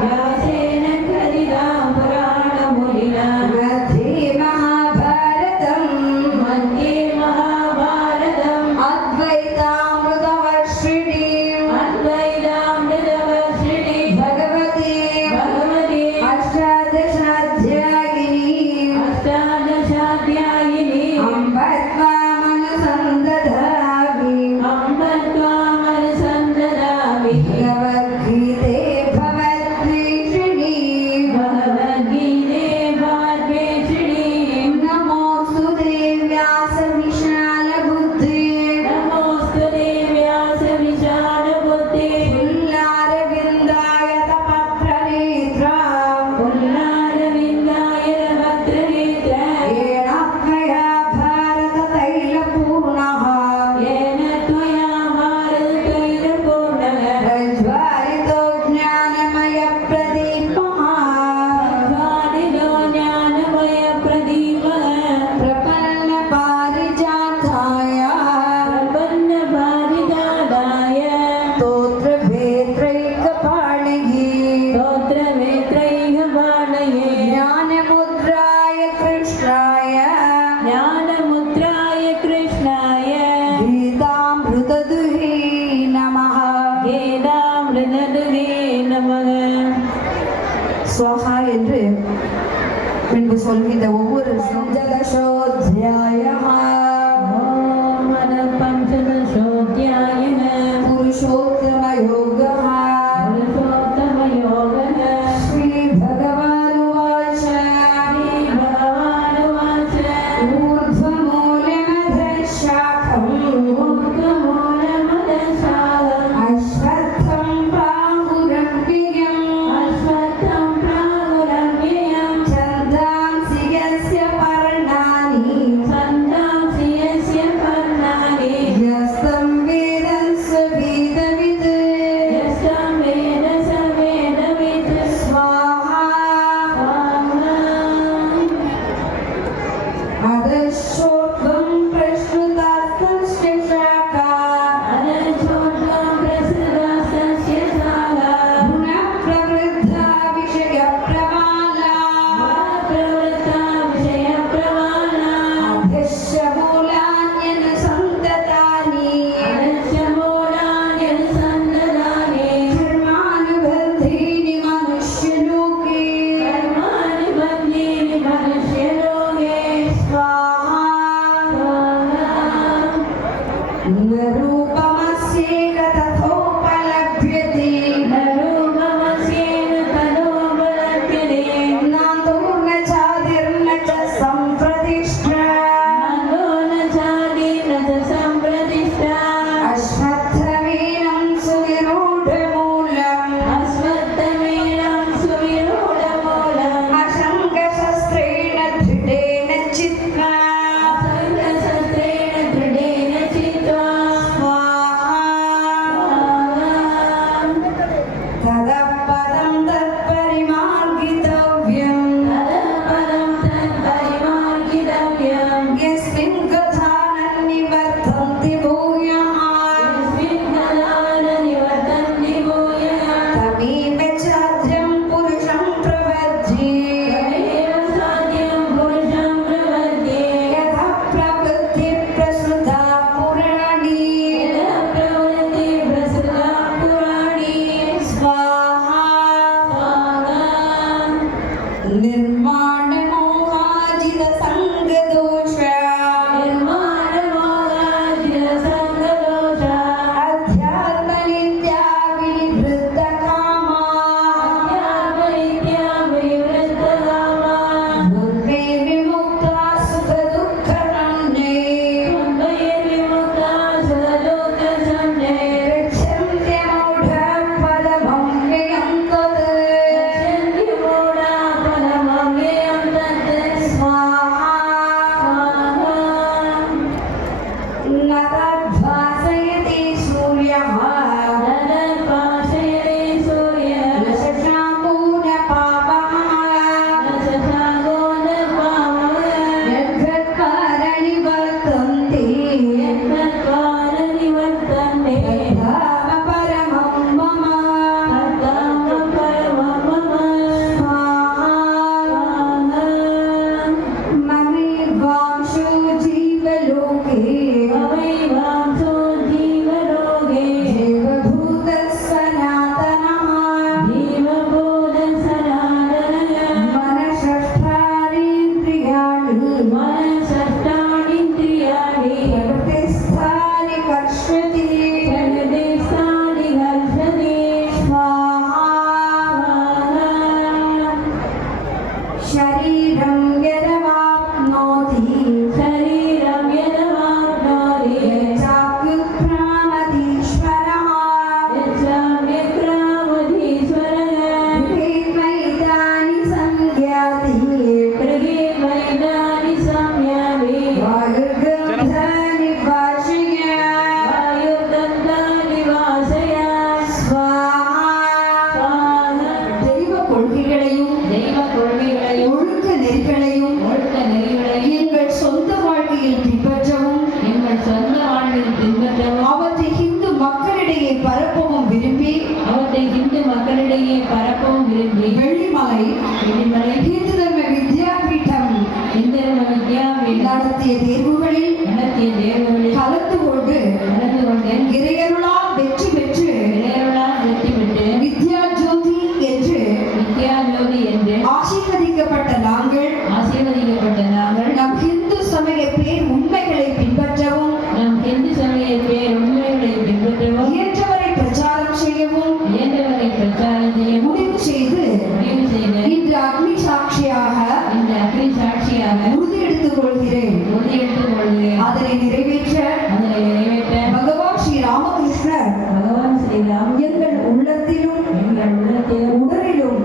व्यासेन ஸ்வாஹா என்று பின்பு சொல்கின்ற ஒவ்வொரு பஞ்சதசோத்யாயः புருஷோத்தம யோகः ஸ்ரீ பகவான் உவாச்ச ஊர்ಧ್ವமூலமதசாகம் அஸ்வத்தம் பிராகுரவ்யயம் ಛಂದಾಂಸಿ ಯಸ್ಯ ಪರ್ಣಾನಿ ಯಸ್ತಂ ವೇದಂ ಸ ವೇದವಿದ್ ಸ್ವಾಹಾ ಅದಶೋತ್ವಂ ಪ್ರಶ್ನುತಾಸ್ತಸ್ಯ ಶಾಖಾ ಗುಣ ಪ್ರವೃದ್ಧ ವಿಷಯ ಪ್ರಮಾಲಾ ಅಧಶ್ಯ ಮೂಲಾನ್ಯನು ಸಂತತಾನಿ ಧರ್ಮಾನುಬಂಧೀನಿ ಮನುಷ್ಯಲೋಕೆ ಸ್ವಾಹಾ ನ ರೂಪಮಸ್ಯೇಕ ತಥೋಪಲಭ್ಯತೆ ನಾಂದೋ ನ ಚಾದಿರ್ನ ಚ ಸಂಪ್ರದಿಷ್ಠಾ ಅಶ್ವತ್ಥಮೇನಂ ಸುವಿರೂಢಮೂಲಂ ಅಶಂಕಶಸ್ತ್ರೇಣ ದೃಢೇನ ಚಿತ್ವಾ ತದಪದಂ ತತ್ಪರಿಮಾರ್ಗಿತವ್ಯಂ ಯಸ್ಮಿನ್ ಗತಾ ನ ನಿವರ್ತಂತಿ ಭೂಯಃ ತಮೇವ ಚಾದ್ಯಂ ಪುರುಷಂ ಪ್ರಪದ್ಯೆ ಯಥಾ ಪ್ರವೃತ್ತಿ ಪ್ರಸೃತಾ ಪುರಾಣಿ ಸ್ವಾಹಾ ನಿರ್ಮಾಣ ಮೋಹಾಜಿತ ಸಂಗದೋಷ ಅಧ್ಯಾತ್ಮ ನಿತ್ಯ ವಿವೃದ್ಧ ಕಾಮ ದುರ್ಗೇ ವಿಮುಕ್ತ ಸುಖ ದುಃಖ ಗಚ್ಚಂತ್ಯ ಮೂಢ ಪದಮವ್ಯಯಂ ತದ್ ಸ್ವಾಹಾ ನ ತದ್ಭಾಸಯತಿ ಸೂರ್ಯಃ ನ ಶಶಾಂಕೋ ನ ಪಾವಃ ಯದ್ಗತ್ಕಾರ ನಿವರ್ತಂತೆ ತದ್ಧಾಮ ಪರಮಂ ಮಮ ಸ್ವಾಹಾ ಮಮೇವಾಂಶೋ ಜೀವಲೋಕೆ ಜೀವಭೂತಃ ಸನಾತನಃ ಮನಃಷ್ಠಾನೀಂದ್ರಿಯಾಣಿ ಪ್ರಕೃತಿಸ್ಥಾನಿ ಕರ್ಷತಿ ಸ್ವಾಹಾ ಶರೀರಂ ಯದವಾಪ್ನೋತಿ ಯಚ್ಚಾಪ್ಯುತ್ಕ್ರಾಮತೀಶ್ವರಃ ಗೃಹೇತ್ವೈತಾನಿ ಸಂಜ್ಞಾತಿ ವಾಯುರ್ಗಂಧಾನಿ ಭಾಷಯ ಸ್ವಾಹಾ தெய்வ கொள்கைகளையும் ஒழுக்க நெறிகளையும் எங்கள் சொந்த வாழ்க்கையில் பின்பற்றவும் அவற்றை இந்து மக்களிடையே பரப்பவும் விரும்பி வெள்ளிமலை இந்து தர்ம வித்யாபீடம் நடத்திய தேர்வுகளில் கலந்து கொண்டு இறையருளால் வெற்றி பெற்று வித்யா ஜோதி என்று ஜோதி என்று ஆசீர்வதிக்கப்பட்ட நாங்கள் நம் ஹிந்து சமய பேர் உண்மைகளை பின்பற்றவும் இயன்றவரை பிரச்சாரம் செய்யவும் முடிவு செய்து இன்று அக்னி சாட்சியாக உறுதி எடுத்துக் கொள்கிறேன். அதனை நிறைவேற்ற பகவான் ஸ்ரீ ராமகிருஷ்ணர் எங்கள் உள்ளத்திலும் உடலிலும்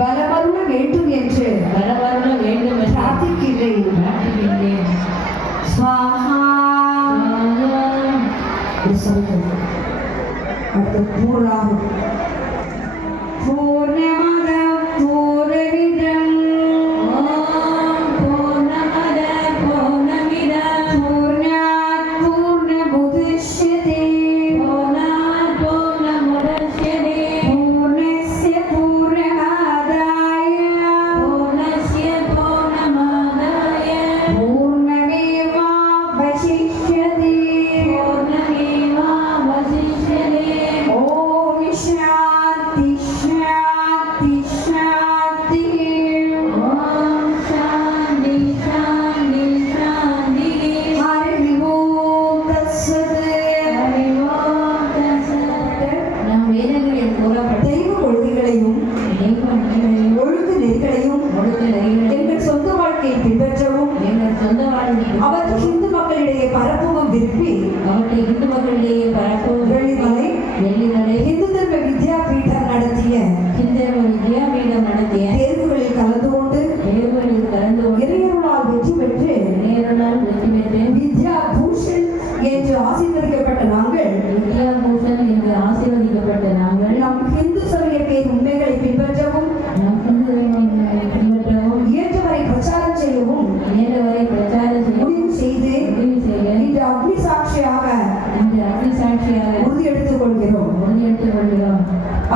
பலமருள வேண்டும் என்று பிரார்த்திக்கிறேன். ஸ்வாஹா. அடுத்த பூர்ணாகும். பூர்ணமத பூர்ணமிதம் பூர்ணாத் பூர்ணமுதச்யதே பூர்ணஸ்ய பூர்ணமாதாய பூர்ணமேவாவசிஷ்யதே. ஓம் சாந்தி சாந்தி சாந்தி. ஹரி ஓம் தத்சத். தெய்வ கொள்கைகளையும் ஒழுங்கு நெறிகளையும் எங்கள் சொந்த வாழ்க்கையை பின்பற்றவும் அவற்றை இந்து மக்களிடையே பரப்பவும் விரும்பி வெள்ளிமலை இந்து தர்ம வித்யாபீடம் நடத்திய தேர்வுகளில் கலந்து கொண்டு இறையருளால் வெற்றி பெற்று வித்யா பூஷன் என்று ஆசீர்வதிக்கப்பட்ட நாங்கள் நம் ஹிந்து சமய பேர் உண்மைகளை பின்பற்றவும் இயன்றவரை பிரச்சாரம் செய்யவும் முடிவு செய்து இன்று அக்னி சாட்சியாக உறுதி எடுத்துக் கொள்கிறோம்.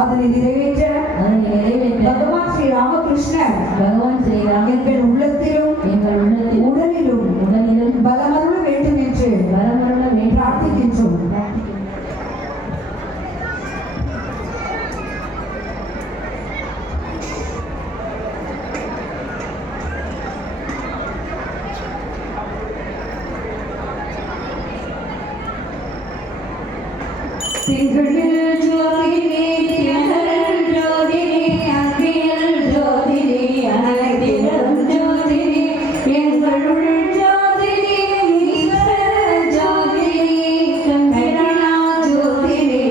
அதனை நிறைவேற்ற பகவான் ஸ்ரீ ராமகிருஷ்ணர் எங்கள் உள்ளத்திலும் உடலிலும் பலமருள வேண்டும் என்று பிரார்த்திக்கின்றோம். திகழில் ஜோதினே திகழ் ஜோதினே அகில் ஜோதினே அனைத்திலும் ஜோதினே எங்களுள் ஜோதினே ஈஸ்வர ஜோதினே கங்கணா ஜோதினே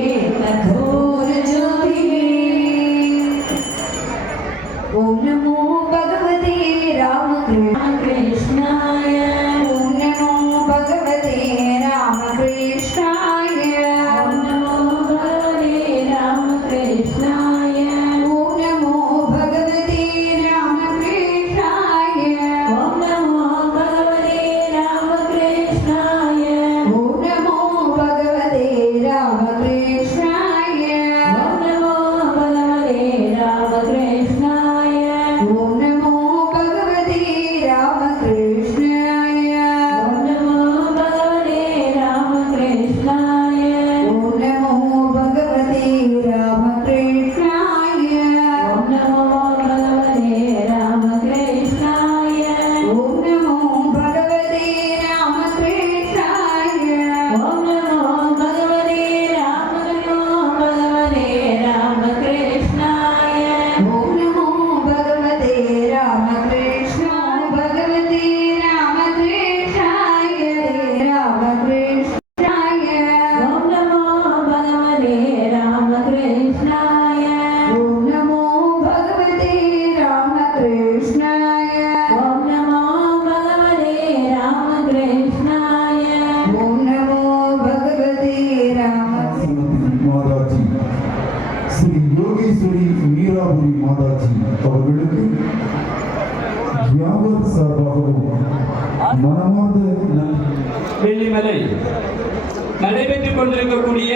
ககோர ஜோதினே. ஓம் நமோ பகவதே ராமகிருஷ்ணாய. ஓம் நமோ பகவதே ராமகிருஷ்ணாய. ஓம் நமோ பகவதே ராமகிருஷ்ணாய. ஓம் நமோ பகவதே ராமகிருஷ்ணாய. ஓம் நமோ பகவதே ராமகிருஷ்ணாய. ஓம் நமோ பகவதே ராமகிருஷ்ணாய. ஓம் நமோ பகவதே ராமகிருஷ்ணாய. ஓம் நமோ பகவதே ராமகிருஷ்ணாய. ஓம் நமோ பகவதே ராமகிருஷ்ணாய. ஓம் நமோ பகவதே ராமகிருஷ்ணாய. ஓம் நமோ பகவதே ராமகிருஷ்ணாய. ஓம் நமோ பகவதே ராமகிருஷ்ணாய. ஓம் நமோ பகவதே ராமகிருஷ்ணாய. ஓம் நமோ பகவதே ராமகிருஷ்ணா பகவதே ராமகிருஷ்ணாய ராமகிருஷ்ணாய. ஓம் நமோ பகவதே ராமகிருஷ்ணாய. ஓம் நமோ பகவதே ராமகிருஷ்ணாய. ஓம் நமோ பகவதே ராமகிருஷ்ணாய. ஓம் நமோ பகவதே மாதாஜி ஸ்ரீ யோகேஸ்வரி மீராபுரி மாதாஜி அவர்களுக்கு வியாபார சார்பாகவும் மனமார்ந்த நன்றி. வெள்ளிமலை நடைபெற்றுக் கொண்டிருக்கக்கூடிய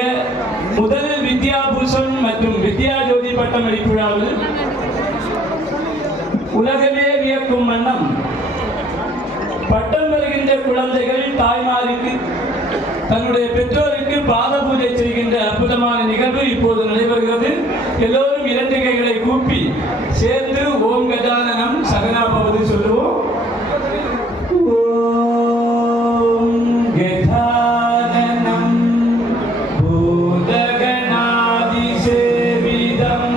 முதல் வித்யாபூஷன் மற்றும் வித்யா ஜோதி பட்டமளிப்பு விழாவில் உலகமே வியக்கும் வண்ணம் பட்டம் பெறுகின்ற குழந்தைகள் தாய்மாருக்கு தன்னுடைய பெற்றோருக்கு பாத பூஜை செய்கின்ற அற்புதமான நிகழ்வு இப்போது நடைபெறுகிறது. எல்லோரும் இரண்டு கைகளை கூப்பி சேர்ந்து ஓம் கஜானனம் சகனாபவது சொல்லுவோம். ஓம் கஜானனம் பூதகணாதி சேவிதம்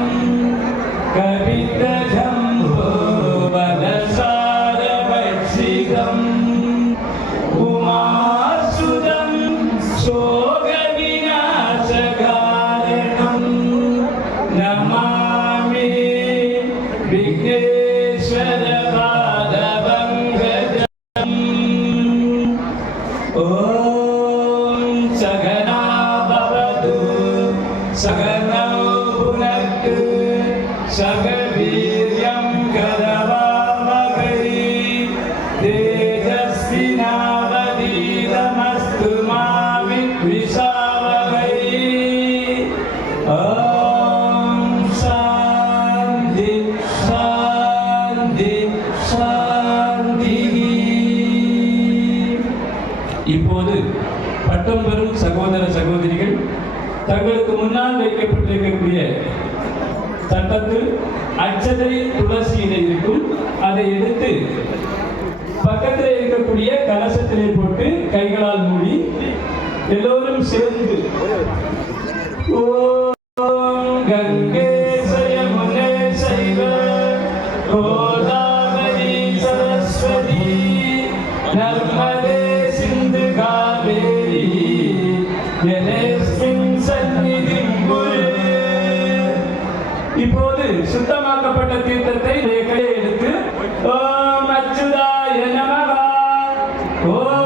கவிதஜம்போ வதசாரவட்சிகம் உமாசுதம் சோக விநாசகாரணம் நமாமி விக்னேஸ்வர பாதபங்கஜம். ஓம் சகனா பவது சகனௌ புனக்து சக வீர்யம் கரவாவகை தேஜஸ்வினாவதீதமஸ்து மா வித்விஷாவகை. ஓம் சாந்தி சாந்தி சாந்தி. இப்போது பட்டம் பெறும் சகோதர சகோதரிகள் தங்களுக்கு முன்னால் வைக்கப்பட்டிருக்கக்கூடிய தட்டத்தில் அச்சதை துளசி இலை இருக்கும். அதை எடுத்து பக்கத்தில் இருக்கக்கூடிய கலசத்திலே போட்டு கைகளால் மூடி எல்லோரும் சேர்ந்து ஓம் கங்கே சயமுனே சைவ கோதாவரி சரஸ்வதி நர்மதே சிந்து காவேரி யதேஸ்மின் சந்நிதிம் குரு. இப்போது சுத்தமாக்கப்பட்ட தீர்த்தத்தை கையை எடுத்து ஓம் அச்சுதாய நமஹ ஓம்